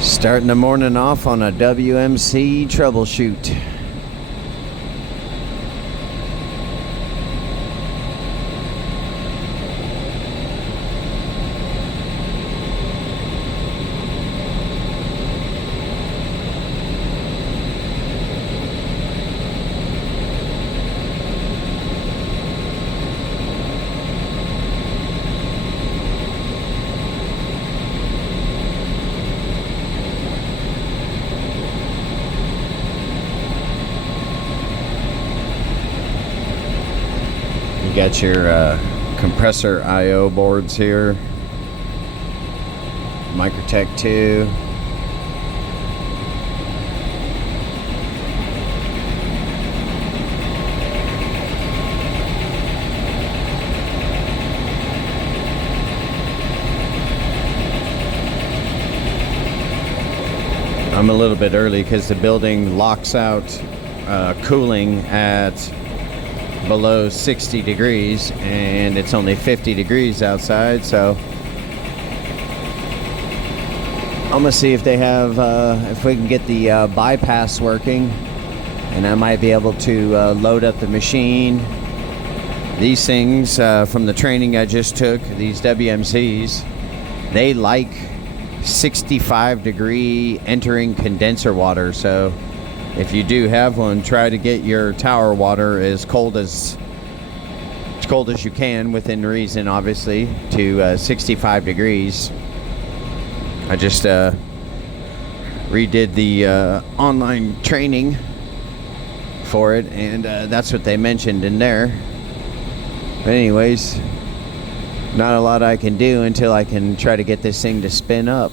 Starting the morning off on a WMC troubleshoot. You got your compressor I/O boards here, Microtech 2. I'm a little bit early because the building locks out cooling at below 60 degrees and it's only 50 degrees outside, so I'm gonna see if they have if we can get the bypass working, and I might be able to load up the machine. These things from the training I just took, these WMCs, they like 65 degree entering condenser water, so if you do have one, try to get your tower water as cold as you can, within reason, obviously, to 65 degrees. I just redid the online training for it, and that's what they mentioned in there. But anyways, not a lot I can do until I can try to get this thing to spin up.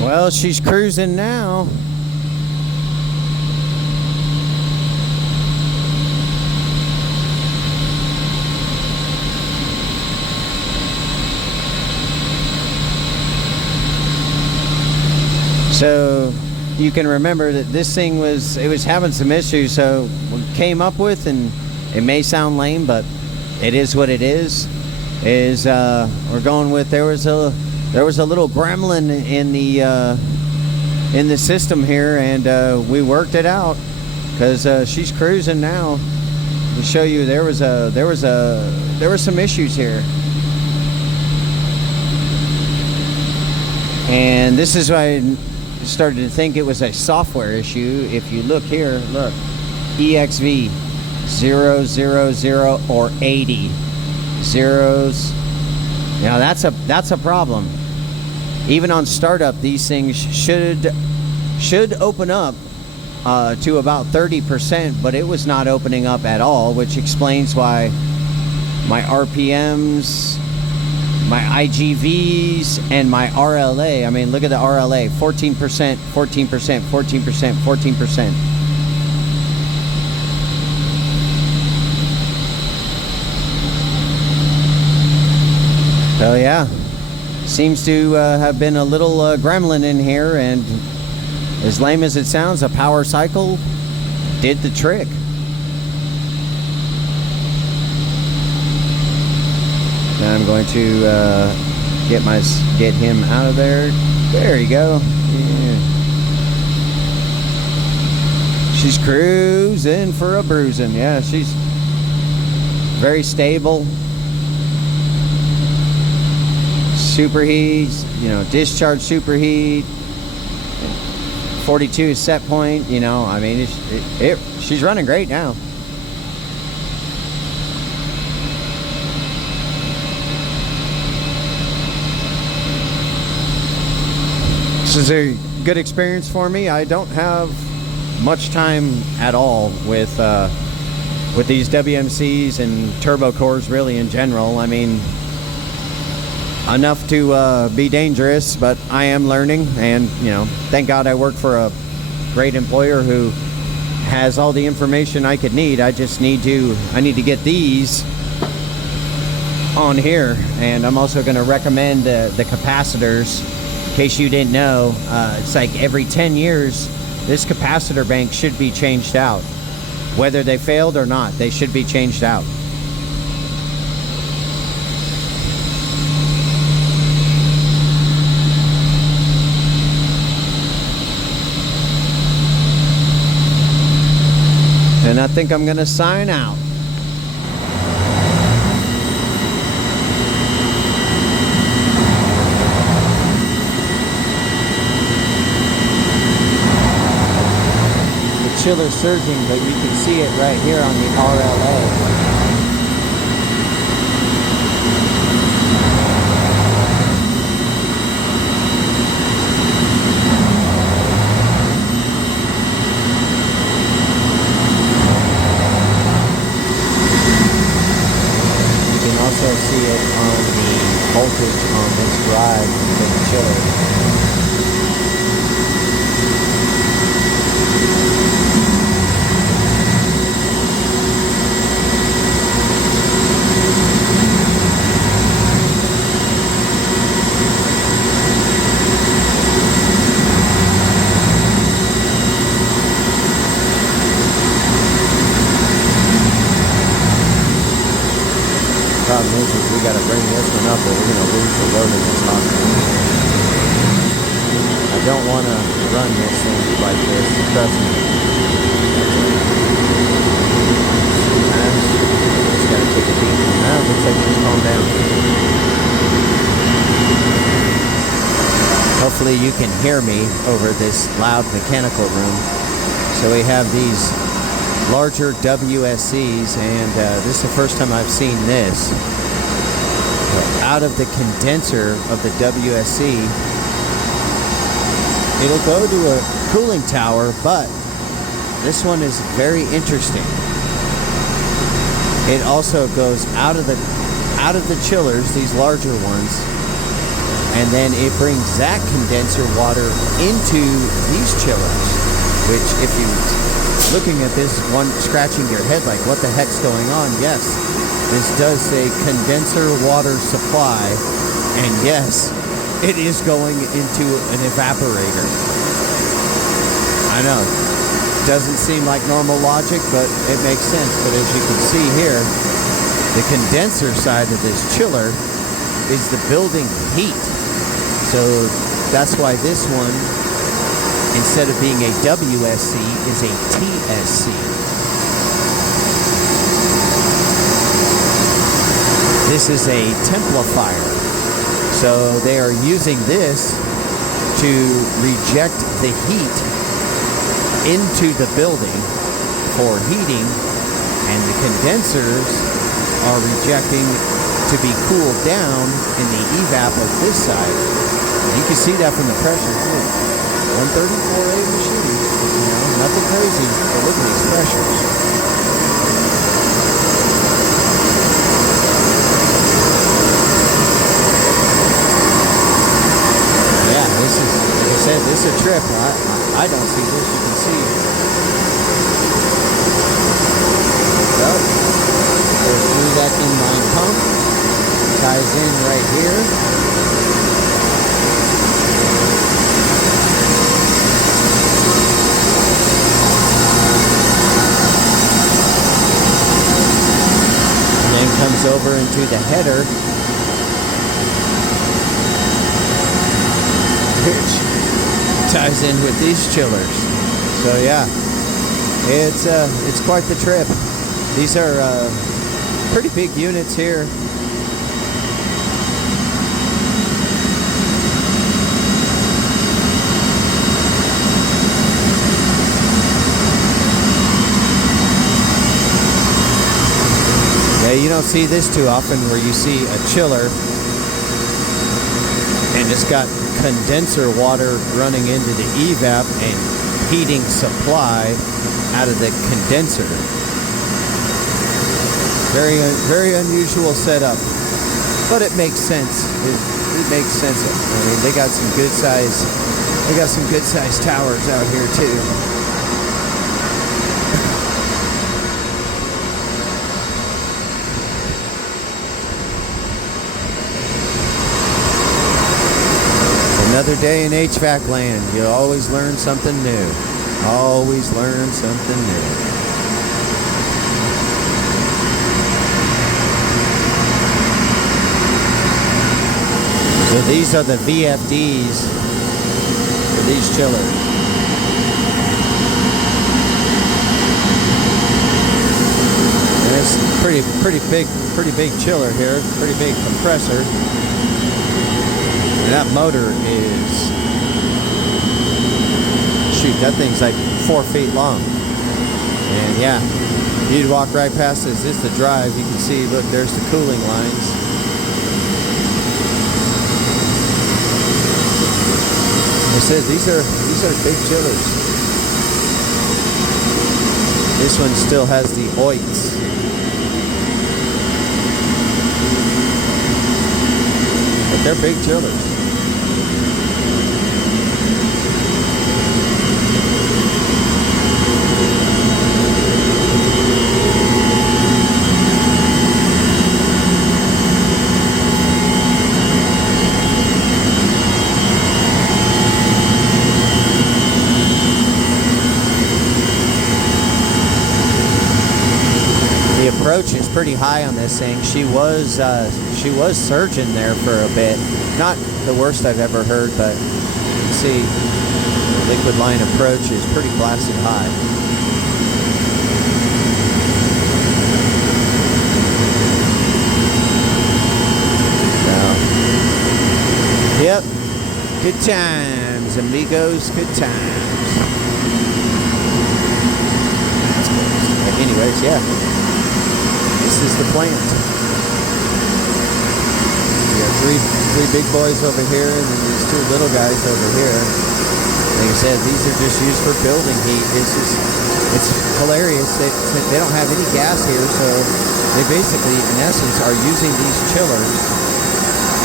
Well, she's cruising now. So you can remember that this thing was having some issues, so what we came up with, and it may sound lame, but it is what it is we're going with, there was a little gremlin in the system here, and we worked it out because she's cruising now. To show you, there were some issues here, and this is why I started to think it was a software issue. If you look here, look, EXV 000 or 80 zeros. You know, that's a problem. Even on startup, these things should open up to about 30%, but it was not opening up at all, which explains why my RPMs, my IGVs, and my RLA, I mean, look at the RLA, 14%, 14%, 14%, 14%. So yeah, seems to have been a little gremlin in here, and as lame as it sounds, a power cycle did the trick. Now I'm going to get him out of there. There you go. Yeah. She's cruising for a bruising. Yeah, she's very stable. Superheat, discharge superheat. 42 is set point. I mean, she's running great now. This is a good experience for me. I don't have much time at all with these WMCs and turbo cores really in general. I mean, enough to be dangerous, but I am learning, and thank God I work for a great employer who has all the information I could need. I need to get these on here, and I'm also going to recommend the capacitors. In case you didn't know, it's like every 10 years this capacitor bank should be changed out. Whether they failed or not, they should be changed out. And I think I'm going to sign out. The chiller's surging, but you can see it right here on the RLA. See it on the voltage on this drive for the chiller. Problem is we got to bring this one up or we're going to lose the load in this hospital. I don't want to run this thing like this, trust me. Sometimes you just got to take a beat. Now it looks like it's calmed down. Hopefully you can hear me over this loud mechanical room. So we have these larger WSCs, and this is the first time I've seen this. Out of the condenser of the WSC, it'll go to a cooling tower, but this one is very interesting. It also goes out of the chillers, these larger ones, and then it brings that condenser water into these chillers, which if you looking at this one, scratching your head like, what the heck's going on? Yes, this does say condenser water supply, and yes, it is going into an evaporator. I know, doesn't seem like normal logic, but it makes sense. But as you can see here, the condenser side of this chiller is the building heat. So that's why this one, instead of being a WSC, is a TSC. This is a templifier. So they are using this to reject the heat into the building for heating, and the condensers are rejecting to be cooled down in the evap of this side. You can see that from the pressure too. 134A machine, nothing crazy, but look at these pressures. Yeah, this is, like I said, this is a trip. I don't see this, you can see. So, goes through that inline pump, ties in right here. Comes over into the header, which ties in with these chillers. So yeah, it's quite the trip. These are pretty big units here. Yeah, you don't see this too often where you see a chiller and it's got condenser water running into the evap and heating supply out of the condenser. Very unusual setup, but it makes sense. It makes sense. I mean, they got some good size towers out here too. Another day in HVAC land. You always learn something new. Always learn something new. So these are the VFDs for these chillers. And it's pretty big chiller here. Pretty big compressor. And that motor is, shoot, that thing's like 4 feet long. And yeah, you'd walk right past this. This is the drive. You can see, look, there's the cooling lines. I said these are big chillers. This one still has the oits. But they're big chillers. The approach is pretty high on this thing. She was surging there for a bit. Not the worst I've ever heard, but you can see the liquid line approach is pretty blasted high. So, yep, good times, amigos, good times. But anyways, yeah. This is the plant. We got three big boys over here, and then these 2 little guys over here. Like I said, these are just used for building heat. It's hilarious that they don't have any gas here, so they basically, in essence, are using these chillers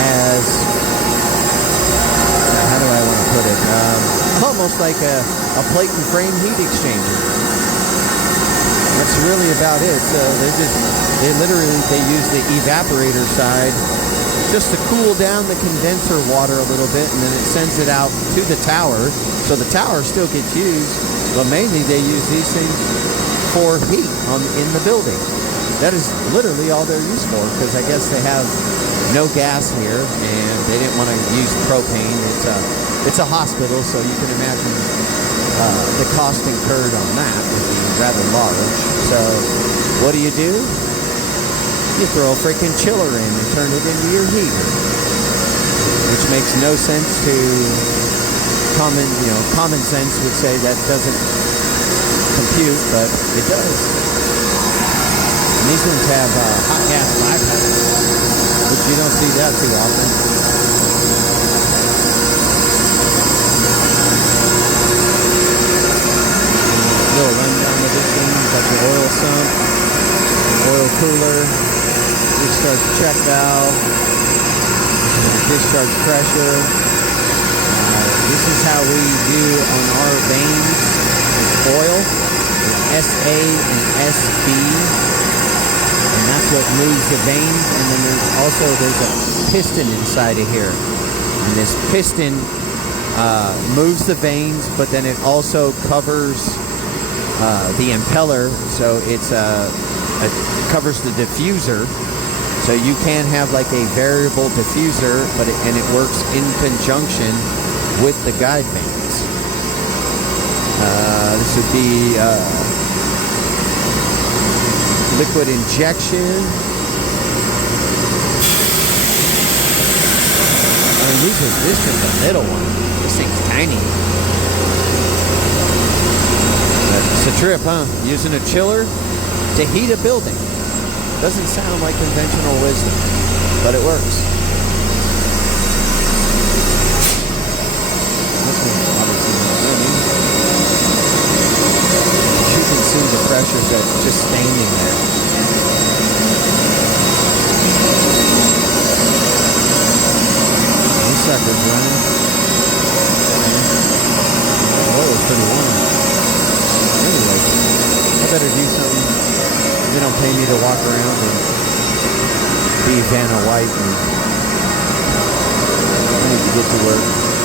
as, how do I want to put it? Almost like a plate and frame heat exchanger. That's really about it. So they use the evaporator side just to cool down the condenser water a little bit, and then it sends it out to the tower. So the tower still gets used, but mainly they use these things for heat in the building. That is literally all they're used for, because I guess they have no gas here, and they didn't want to use propane. It's a hospital, so you can imagine the cost incurred on that would be rather large. So what do? You throw a freaking chiller in and turn it into your heater, which makes no sense to common sense would say that doesn't compute, but it does. And these ones have hot gas bypass, which you don't see that too often. Little rundown of this thing. Got your oil sump, oil cooler, discharge check valve, discharge pressure. This is how we do on our vanes with oil, with SA and SB, and that's what moves the vanes. And then there's a piston inside of here, and this piston moves the vanes, but then it also covers the impeller, so it covers the diffuser, so you can have like a variable diffuser, and it works in conjunction with the guide vanes. This would be liquid injection. This is just the middle one. This thing's tiny. It's a trip, huh? Using a chiller to heat a building. Doesn't sound like conventional wisdom, but it works. This one's obviously not running. You can see the pressure that's just standing there. These suckers running. Oh, it's pretty warm. Anyway, I better do something. They don't pay me to walk around and be Vanna White. And I need to get to work.